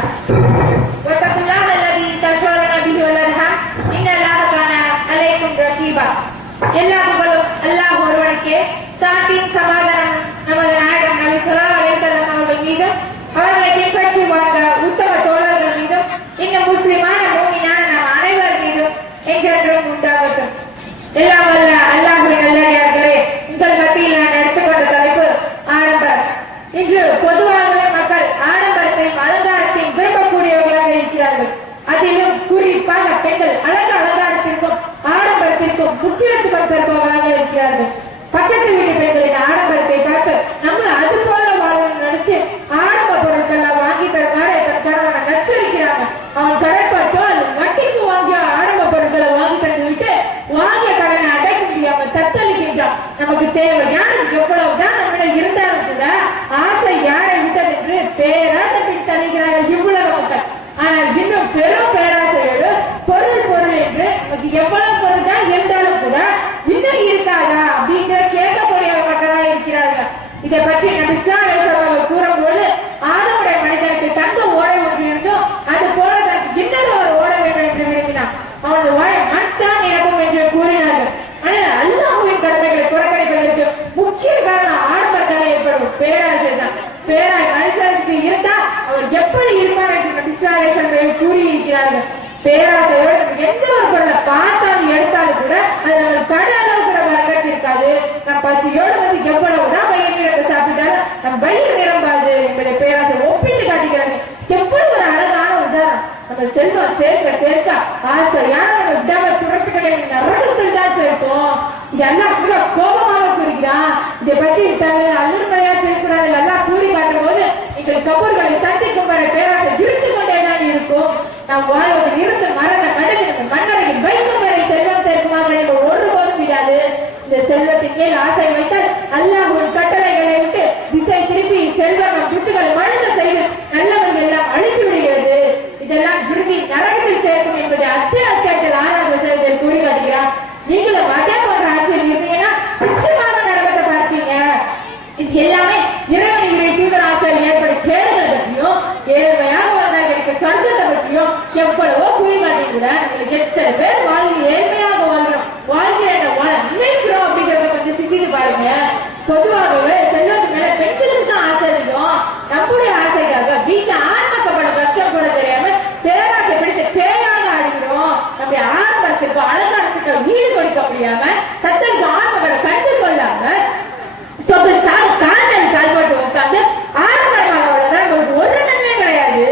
Wa taqullaha alladzi tasaaluna bihi wal arham inna Allaha kana alaykum raqiba. எல்லா புகழும் அல்லாஹ் ஒருவனுக்கே. சாந்தியும் சமாதானம் நமது நாயகம் நபி ஸல்லல்லாஹு அலைஹி வஸல்லம் அவர்கள் மீது, அவர்களை பின்பற்றி வாழ்ந்த உத்தம தோழர்கள் மீதும், இன்னும் முஸ்லிமான மூமினான நம் அனைவர் மீதும் என்றென்றும் உண்டாகட்டும். எல்லாம் வல்ல அல்லாஹ்வின் நல்லடியார்களே, உங்கள் மத்தியில் நான் எடுத்துக்கொண்ட தலைப்பு ஆடம்பரம். இன்று பொதுவாகவே மக்கள் ஆடம்பரத்தையும் அலங்காரத்தையும் விரும்பக்கூடியவர்களாக இருக்கிறார்கள். அதிலும் குறிப்பாக பெண்கள் அலங்காரத்திற்கும் ஆடம்பரத்திற்கும் முக்கியத்துவம் தருபவர்களாக இருக்கிறார்கள். பக்கத்து வீட்டு பெண்களின் ஆடம்பரத்தை பார்த்து நம்மள அது போல வாழணும்னு நினைச்சு ஆடம்ப பொருட்கள் வாங்கி தருமாறு தன் கணவனை நச்சரிக்கிறாங்க. அவன் கடற்பட்டால் வட்டிக்கு வாங்கிய ஆடம்ப பொருட்களை வாங்கி தந்து விட்டு வாங்கிய கடனை அடைக்க முடியாமல் தத்தளிக்கின்றான். நமக்கு தேவையானது எவ்வளவுதான் நம்மிடம் இருந்தாலும் கூட ஆசை யாரை விட்டது என்று பேராசை பின் தருகிறார்கள் இவ்வுலக மக்கள். ஆனால் இன்னும் பெரும் பேராசையோடு பொருள் பொருள் என்று நமக்கு எவ்வளவு பொருள் தான் இருந்தாலும் கூட இன்னும் இருக்காதா அப்படிங்கிற கேட்கக்கூடிய மக்களாக இருக்கிறார்கள். இதை பற்றி நபி ஸல்லல்லாஹு அலைஹி வஸல்லம் கூறும்போது, ஆதமுடைய மனிதனுக்கு தங்க ஓடை ஒன்று இருந்தோம், அது போல தனக்கு இன்னொரு ஒரு ஓடை வேண்டும் என்று விரும்பினான். அவனது வாய் மண்தான் நிரப்பும் என்று கூறினார்கள். ஆனால் அல்லாஹ்வின் கடமைகளை புறக்கணிப்பதற்கு முக்கிய காரணம் ஆடம்பரத்தால் ஏற்படும் பேராசை தான். பேராய் மனுஷனுக்கு இருந்தால் அவர் எப்படி இருப்பார் என்று நபி ஸல்லல்லாஹு அலைஹி வஸல்லம் கூறியிருக்கிறார்கள். பேராசையோடு எந்த ஒரு பொருளை பார்த்தாலும் எடுத்தாலும் கூட அது நம்ம கடை அளவு கூட வரக்கட்டு இருக்காது. நம் பசியோடு வந்து எவ்வளவுதான் வயிறு நிரம்ப சாப்பிட்டாலும் நம் வயிறு நிரம்பாது என்பதை பேராசை ஒப்பிட்டு காட்டுகிறாங்க. எவ்வளவு ஒரு அழகான உதாரணம். நம்ம செல்வம் சேர்க்க சேர்க்க ஆசையான நம்ம விடாம துரத்துக்களை நரகத்தில் தான் சேர்ப்போம். இதெல்லாம் மிக கோபமாக கூறுகிறான். இதை பற்றி அல்லுமலையா திருக்குறளில் எல்லாம் கூறி காட்டும் போது நீங்கள் கபூர்களை சந்திக்கும் வரை பேராசை இழுத்துக் கொண்டேதான் இருக்கும். நாம் வாழ்வதில் இருந்து மரணம் அடைந்து நம்ம மன்னரையில் வைக்கும் வரை செல்வம் சேர்க்கும் ஆசை ஒருபோதும் விடாது. இந்த செல்வத்தின் மேல் ஆசை வைத்தால் அல்லாஹ்வின் கட்டளைகளை விட்டு திசை திருப்பி செல்வம் சொத்துக்களை மழுங்க செய்து நல்லவர்கள் எல்லாம் அழித்து விடுகிறது. இதெல்லாம் இறுதி நரகத்தில் சேர்க்கும் என்பதை அத்தியாயத்தில் 6வது வசனத்தில் கூறி காட்டுகிறார். நீங்களும் அதே போன்ற ஆசையில் இருந்தீங்கன்னா நிச்சயமாக நரகத்தை பார்ப்பீங்க. இது எல்லாமே இறைவனை தூதர் ஆசையில் ஏற்படும் கேடுகள் பற்றியும் ஏழ்மையாக வந்தால் இருக்க சொர்க்கத்தை பற்றியும் எவ்வளவோ கூறி காட்டி கூட உங்களுக்கு எத்தனை பேர் ஏழ்மையாக வாழ்கிறோம், வாழ்கிறோம் அப்படிங்கிறத கொஞ்சம் சிந்தித்து பாருங்க. பொதுவாகவே செல்வத்து மேல பெண்களுக்கு தான் ஆசை அதிகம். நம்முடைய ஆசைக்காக வீட்டுல ஆண்மக்கப்பட கஷ்டம் கூட தெரியாம பேராசை பிடித்து பேராக ஆடுகிறோம். நம்முடைய ஆடம்பரத்திற்கு அலங்காரத்துக்கு ஈடு கொடுக்க முடியாம தத்தனுக்கு ஆண்மக்களை கண்டு கொள்ளாம கால்நடை கால்பட்டு உட்கார்ந்து ஆடம்பரமாக உள்ளதான் ஒரு நன்மை கிடையாது.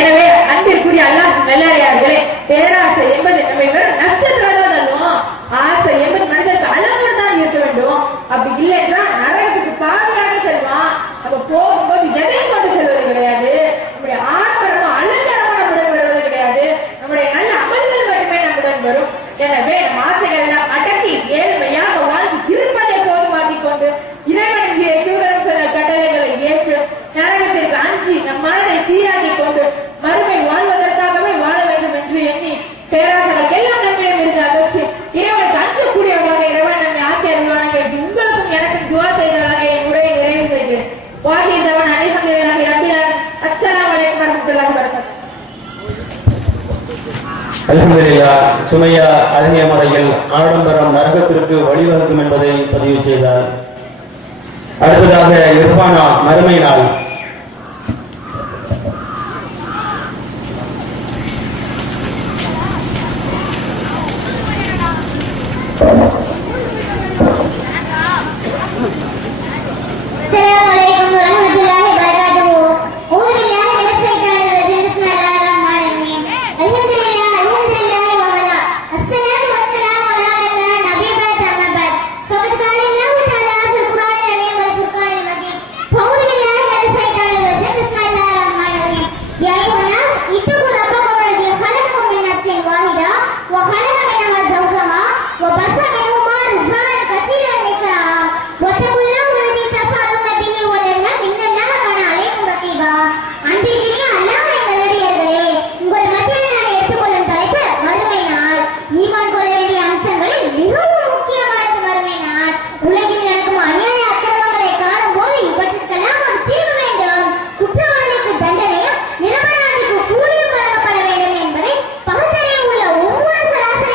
எனவே அன்பிற்குரிய அல்லாஹ் நல்லடியார்களே, பேராசை என்பது நம்மை வெறும் நஷ்டத்துலதான் தள்ளும். ஆசை என்பது மனிதனுக்கு அளவோடு தான் இருக்க வேண்டும். அப்படி இல்லை என்றால் நரகத்துக்கு பாவியாக செல்வான். நம்ம போகும்போது எதையும் கொண்டு செல்வது கிடையாது. நம்முடைய ஆடம்பரமும் அலங்காரமும் நம்முடன் வருவது கிடையாது. நம்முடைய நல்ல அமல்கள் மட்டுமே நம்முடன் வரும். எனவே நம் ஆசைகள் எல்லாம் அடக்கி ஏழ்மையாக வாழ்ந்து இருப்பதை போதுமாக்கிக் கொண்டு இறைவன் தூதரம் சொன்ன கட்டளைகளை ஏற்று நரகத்திற்கு அஞ்சி நம் மனதை சீராக்கி கொண்டு மறுமை வாழ்வதற்காகவே வாழ வேண்டும் என்று எண்ணி பேராசைகள் எல்லாம் நம்மிடம் இருந்து அகற்றி இறைவனுக்கு அஞ்சக்கூடியவர்களாக இறைவன் நம்மை ஆக்கி அருள்வானாக என்று உங்களுக்கும் எனக்கும் துவா செய்தவர்களாக என் உரையை நிறைவு செய்கிறேன். வாகிந்தவன் அல்ஹம்துலில்லாஹி ரப்பில் ஆலமீன். அஸ்ஸலாமு அலைக்கும் வரஹ்மத்துல்லாஹி வபரகாத்துஹு. அல்ஹம்துலில்லாஹ். சுமையா அழகிய முறையில் ஆடம்பரம் நரகத்திற்கு வழிவகுக்கும் என்பதை பதிவு செய்தார். அடுத்ததாக இர்ஃபானா மறுமை நாள். اتقوا ربكم الذي خلقكم من نفس واحدة وخلق منها زوجها وبث منهما رجالا كثيرا نساء واتقوا الله الذي تساءلون به والأرحام إن الله كان عليكم رقيبا. அன்பிற்கினிய அல்லாஹ்வின் நல்லடியார்களே, உங்கள் மத்தியில் நான் எடுத்துக்கொள்ளும் தலைப்பு மறுமை நாள். ஈமான் கொள்ள வேண்டிய அம்சங்களில் மிகவும் முக்கியமானது மறுமை நாள். உலகில் நடக்கும் அநியாய அக்கிரமங்களை காணும் போது இவற்றுக்கெல்லாம் ஒரு தீர்வு வேண்டும். குற்றவாளிக்கு தண்டனையும் நிரபராதிக்கு கூலியும் வழங்கப்பட வேண்டும் என்பதை பகுத்தறிவு உள்ள ஒவ்வொரு சராசரி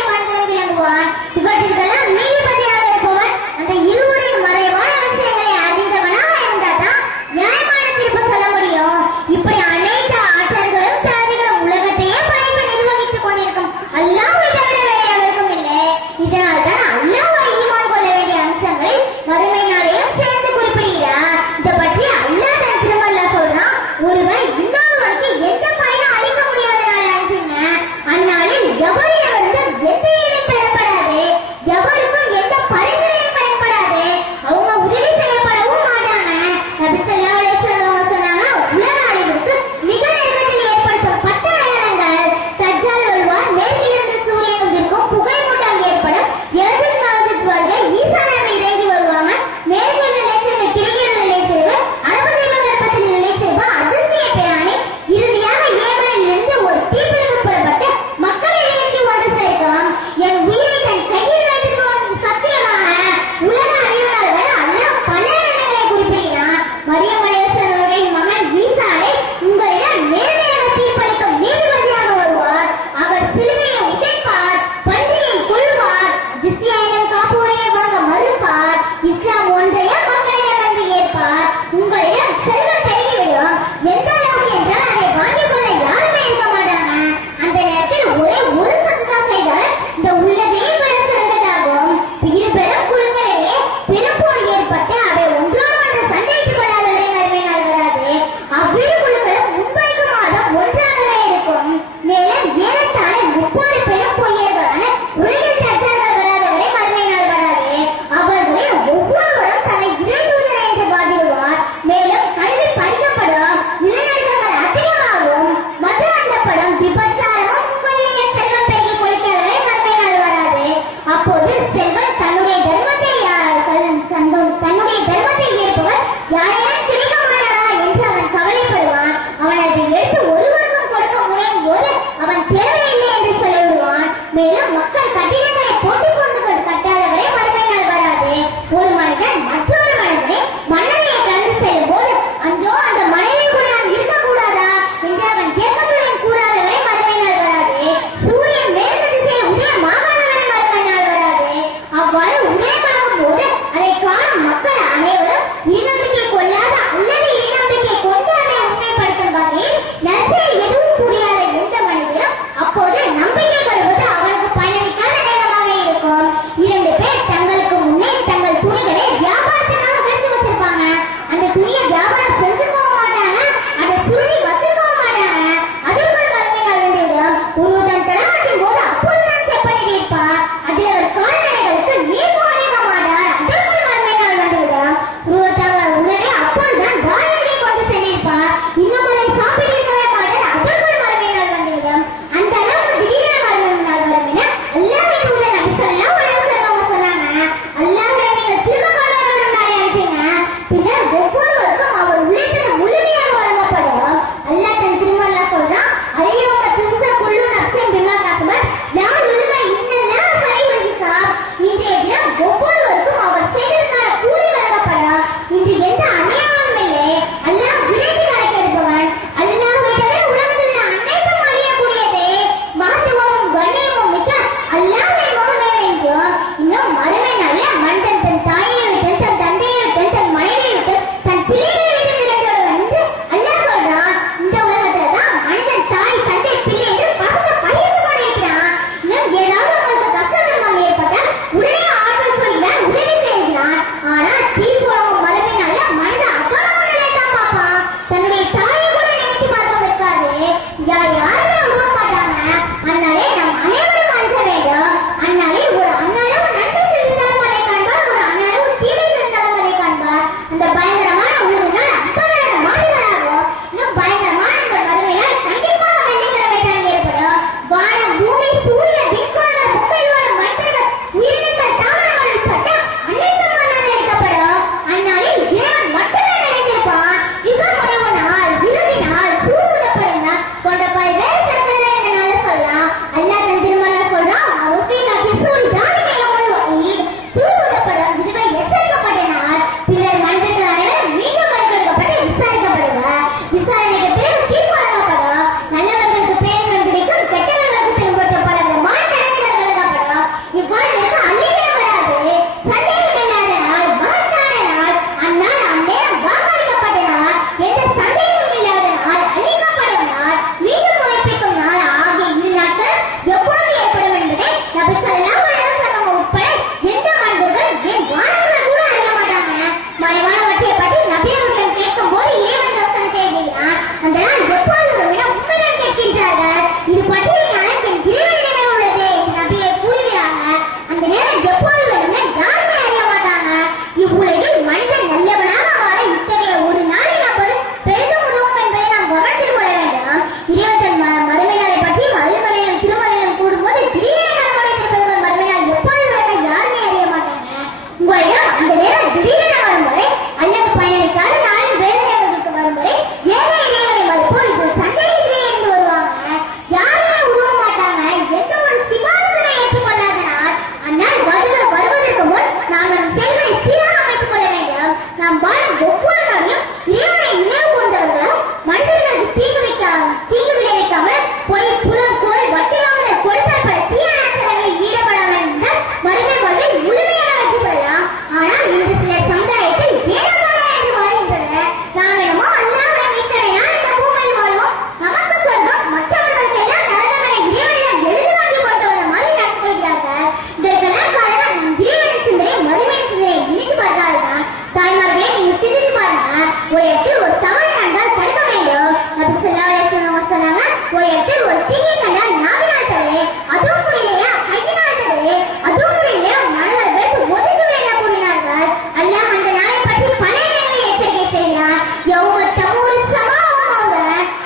ஒரு தீங்கை கண்டால் நாவினால் தவிர அதுவும் முடியலையா கையினால் தவிர அதுவும் முடியலையா மனதால் வெறுத்து ஒதுக்கவே என கூறினார்கள். அல்லாஹ் அந்த நாளை பற்றி பல இடங்களில் எச்சரிக்கை செய்கிறான்.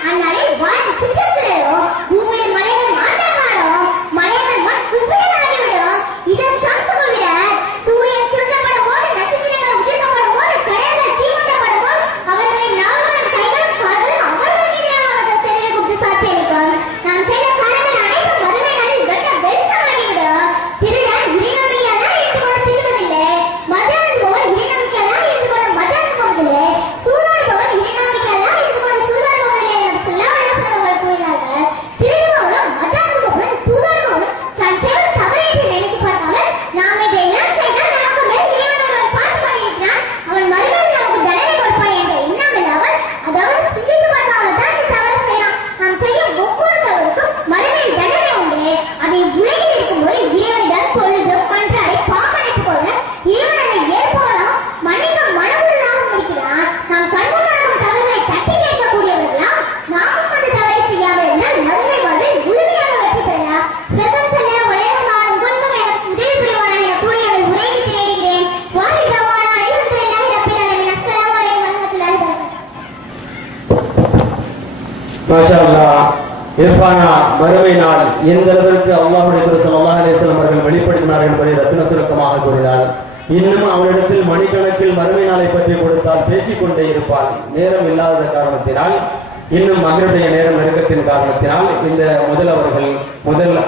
அந்நாளில் வானம் சிற்றத்திலும் பூமியில் மலைகள் மாற்றமாடும், மலைகள் மண் குவியலாகிவிடும். இதன் சம்சுக்கு விட சூரியன் சுருட்டப்படும் போது, நட்சத்திரங்கள் உதிர்க்கப்படும் போது, கடல்கள் தீமூட்டப்படும் போது அவர்களின் நாவுகள் கைகள் கால்கள் அவர்கள் மீது அவர்கள் செலவை கொடுத்து சாட்சியளிக்கும். நாம் செய்த காரியங்கள் அனைத்தும் மறுமை நாளில் வெட்ட வெளிச்சமாகிவிடும். திருடன் இறைநம்பிக்கையால் எடுத்துக்கொண்டு தின்னுவதில்லை, மது அருந்துபவன் இறைநம்பிக்கையால் எடுத்துக்கொண்டு மது அருந்துவதில்லை, சூதாடுபவன் இறைநம்பிக்கையால் எடுத்துக்கொண்டு சூதாடுபவதில்லை என சொல்லாமல் கூறினார்கள். திருடுபவனும் மது அருந்துபவனும் சூதாடுபவனும் தான் செய்வது தவறு என்று நினைத்து பார்க்காமல் நாம் இதையெல்லாம் செய்தால் நமக்கு மேல் இறைவன் ஒருவன் பார்த்துக் கொண்டிருக்கிறான், அவன் மறுமையில் நமக்கு தண்டனை கொடுப்பான் என்ற எண்ணம் இல்லாமல், அதாவது சிந்தித்து பார்க்காமல் தான் இந்த தவறு செய்யலாம். நாம் செய்யும் ஒவ்வொரு தவறுக்கும் மறுமையில் தண்டனை உண்டு. அதை உலகில் இருக்கும்போது இறைவனிடம் பொழுதும் மன்றாடி பாம்படைத்துக் கொள்ள இறைவன் அதை ஏற்போனும் மன்னிக்க மனதுள்ளாக முடிக்கிறான். நாம் கண்முன்னாகும் தவறுகளை தட்டி கேட்கக்கூடியவர்களாம் நாமும் அந்த தவறை செய்யாமல் இருந்தால் மறுமை வாழ்வில் முழுமையாக வெற்றி பெறலாம். சொர்க்கம் செல்ல உலகம் உங்களுக்கும் எனக்கு உதவி புரிவானா என கூறியவள் உரைக்கு தேடுகிறேன். வாஹிதவானா அல்ஹம்துலில்லாஹி ரப்பில் ஆலமீன். அஸ்ஸலாமு அலைக்கும் வரஹ்மத்துல்லாஹி வபரகாத்துஹு. மாஷா அல்லாஹ். இர்ஃபானா மறுமை நாள் எந்த அளவிற்கு அல்லாஹ்வுடைய தூதர் ஸல்லல்லாஹு அலைஹி வஸல்லம் அவர்கள் வெளிப்படுத்தினார் என்பதை ரத்தின சுருக்கமாக கூறினார். இன்னும் அவனிடத்தில் மணிக்கணக்கில் மறுமை நாளை பற்றி கொடுத்தால் பேசிக்கொண்டே இருப்பாள். நேரம் இல்லாத காரணத்தினால், இன்னும் மகனுடைய நேரம் நெருக்கத்தின் காரணத்தினால் இந்த முதல்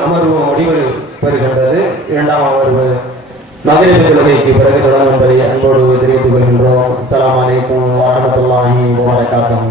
அமர்வு முடிவு பெறுகின்றது. இரண்டாம் அமர்வு மகரிப் தொழுகைக்கு பிறகு தொடரும் என்பதை அன்போடு தெரிவித்துக் கொள்கின்றோம். அஸ்ஸலாமு அலைக்கும் வரஹ்மத்துல்லாஹி வபரகாத்துஹு.